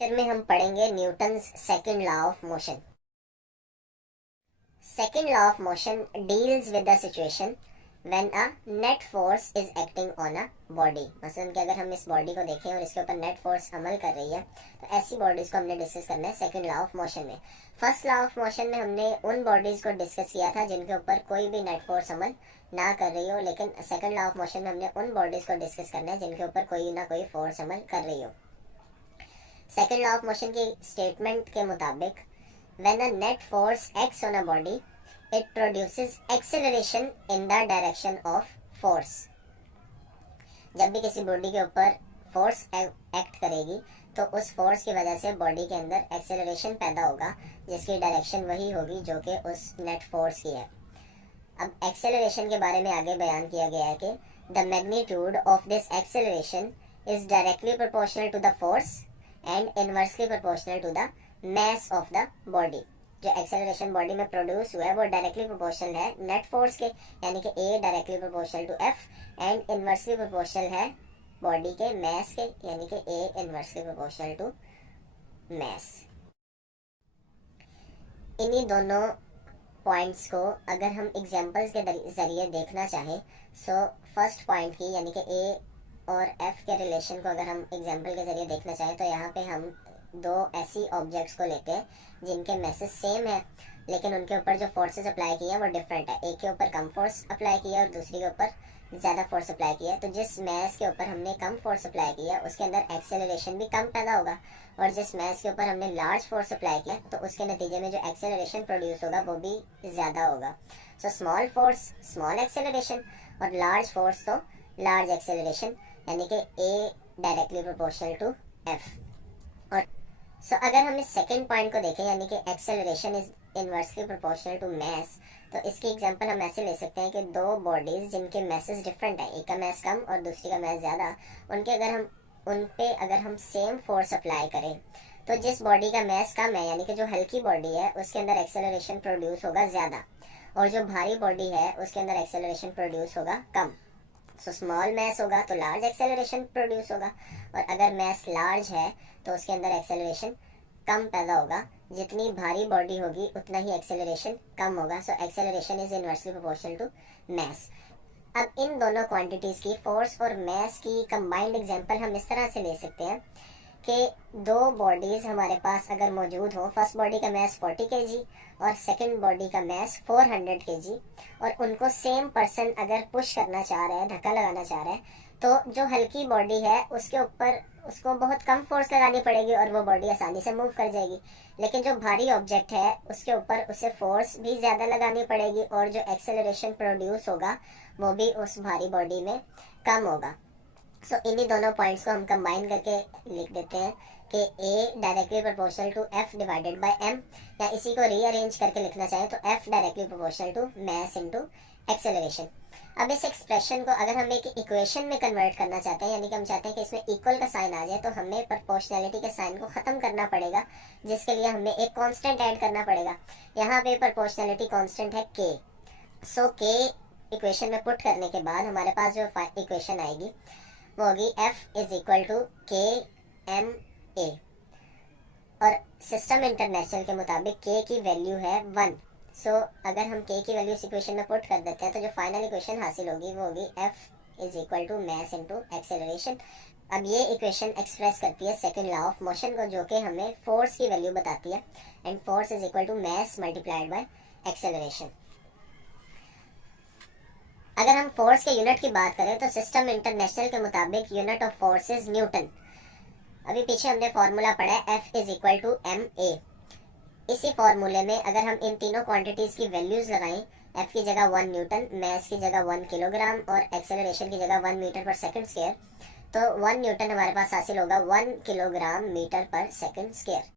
Lecture में हम पढ़ेंगे Newton's second law of motion. Second law of motion deals with the situation when a net force is acting on a body. मसलन कि अगर हम इस बॉडी को देखें और इसके ऊपर नेट फोर्स अमल कर रही है, तो ऐसी बॉडीज को हमने डिस्कस करना है सेकंड लॉ ऑफ मोशन में। फर्स्ट लॉ ऑफ मोशन में हमने उन बॉडीज को डिस्कस किया था जिनके ऊपर कोई भी नेट फोर्स अमल ना कर रही हो, लेकिन सेकंड लॉ ऑफ मोशन में हमने उन बॉडीज को डिस्कस करना है जिनके ऊपर कोई ना कोई फोर्स अमल कर रही हो। सेकेंड लॉ ऑफ मोशन की स्टेटमेंट के मुताबिक when a net force acts on a body it produces acceleration in the direction of force. जब भी किसी बॉडी के ऊपर फोर्स एक्ट करेगी तो उस फोर्स की वजह से बॉडी के अंदर एक्सेलरेशन पैदा होगा, जिसकी डायरेक्शन वही होगी जो कि उस नेट फोर्स की है। अब एक्सेलरेशन के बारे में आगे बयान किया गया है कि the magnitude of this acceleration is directly proportional to the force and inversely proportional to the mass of the body. जो एक्सेलरेशन बॉडी में प्रोड्यूस हुआ है वो डायरेक्टली प्रोपोर्शनल है नेट फोर्स के, यानी कि A directly proportional to F, and inversely proportional है बॉडी के मास के, यानी कि A inversely proportional to mass. इन्हीं दोनों पॉइंट्स को अगर हम एग्जांपल्स के जरिए देखना चाहें, सो फर्स्ट पॉइंट की यानी कि ए और एफ के रिलेशन को अगर हम एग्जांपल के जरिए देखना चाहें, तो यहाँ पे हम दो ऐसी ऑब्जेक्ट्स को लेते हैं जिनके मैसेज सेम है, लेकिन उनके ऊपर जो फोर्सेस अप्लाई किए हैं वो डिफरेंट है। एक के ऊपर कम फोर्स अप्लाई किया और दूसरी के ऊपर ज़्यादा फोर्स अप्लाई किया है। तो जिस मैस के ऊपर हमने कम फोर्स अप्लाई किया उसके अंदर एक्सेलरेशन भी कम पैदा होगा, और जिस मैस के ऊपर हमने लार्ज फोर्स अप्लाई किया तो उसके नतीजे में जो एक्सेलरेशन प्रोड्यूस होगा वो भी ज़्यादा होगा। So small force small acceleration और लार्ज फोर्स तो लार्ज एक्सेलरेशन, यानी कि A directly proportional to F. और सो अगर हम इस सेकेंड पॉइंट को देखें, यानी कि acceleration is inversely proportional to mass, तो इसकी एग्जांपल हम ऐसे ले सकते हैं कि दो बॉडीज जिनके मैसेज डिफरेंट है, एक का मैस कम और दूसरी का मैस ज़्यादा, उन पे अगर हम सेम फोर्स अप्लाई करें तो जिस बॉडी का मैस कम है, यानी कि जो हल्की बॉडी है, उसके अंदर एक्सेलरेशन प्रोड्यूस होगा ज़्यादा, और जो भारी बॉडी है उसके अंदर एक्सेलरेशन प्रोड्यूस होगा कम। सो स्मॉल मैस होगा तो लार्ज एक्सेलरेशन प्रोड्यूस होगा, और अगर मैस लार्ज है तो उसके अंदर एक्सेलरेशन कम पैदा होगा। जितनी भारी बॉडी होगी उतना ही एक्सेलरेशन कम होगा। So acceleration is inversely proportional to mass. अब इन दोनों क्वांटिटीज़ की फोर्स और मैस की कंबाइंड एग्जांपल हम इस तरह से ले सकते हैं कि दो बॉडीज़ हमारे पास अगर मौजूद हो, फर्स्ट बॉडी का मैस 40 kg और सेकंड बॉडी का मैस 400 kg, और उनको सेम पर्सन अगर पुश करना चाह रहा है, धक्का लगाना चाह रहा है, तो जो हल्की बॉडी है उसके ऊपर उसको बहुत कम फोर्स लगानी पड़ेगी और वो बॉडी आसानी से मूव कर जाएगी। लेकिन जो भारी ऑब्जेक्ट है उसके ऊपर उसे फोर्स भी ज़्यादा लगानी पड़ेगी, और जो एक्सेलरेशन प्रोड्यूस होगा वो भी उस भारी बॉडी में कम होगा। सो इन्हीं दोनों पॉइंट्स को हम कंबाइन करके लिख देते हैं कि A directly proportional to F divided by M, या इसी को रीअरेंज करके लिखना चाहें तो F directly proportional to mass into acceleration. अब इस एक्सप्रेशन को अगर हम एक इक्वेशन में कन्वर्ट करना चाहते हैं, यानी कि हम चाहते हैं कि इसमें इक्वल का साइन आ जाए, तो हमें प्रोपोर्शनैलिटी के साइन को ख़त्म करना पड़ेगा, जिसके लिए हमें एक कांस्टेंट ऐड करना पड़ेगा। यहाँ पे प्रोपोर्शनैलिटी कांस्टेंट है के। सो के इक्वेशन में पुट करने के बाद हमारे पास जो इक्वेशन आएगी वो होगी एफ इज इक्वल टू के एम ए, और सिस्टम इंटरनेशनल के मुताबिक के की वैल्यू है 1। सो अगर हम के की वैल्यू इस इक्वेशन में पुट कर देते हैं तो जो फाइनल इक्वेशन हासिल होगी वो होगी F is equal to mass into acceleration. अब ये इक्वेशन एक्सप्रेस करती है सेकंड लॉ ऑफ मोशन को, जो कि हमें फोर्स की वैल्यू बताती है, and force is equal to mass multiplied by acceleration. अगर हम फोर्स के यूनिट की बात करें तो सिस्टम इंटरनेशनल के मुताबिक unit of force is newton. अभी पीछे हमने फॉर्मूला पढ़ा है F is equal to M A. इसी फॉर्मूले में अगर हम इन तीनों क्वांटिटीज़ की वैल्यूज़ लगाएं, एफ की जगह 1 न्यूटन, मास की जगह 1 किलोग्राम और एक्सेलरेशन की जगह 1 मीटर पर सेकंड स्क्वायर, तो 1 न्यूटन हमारे पास हासिल होगा 1 किलोग्राम मीटर पर सेकंड स्क्वायर।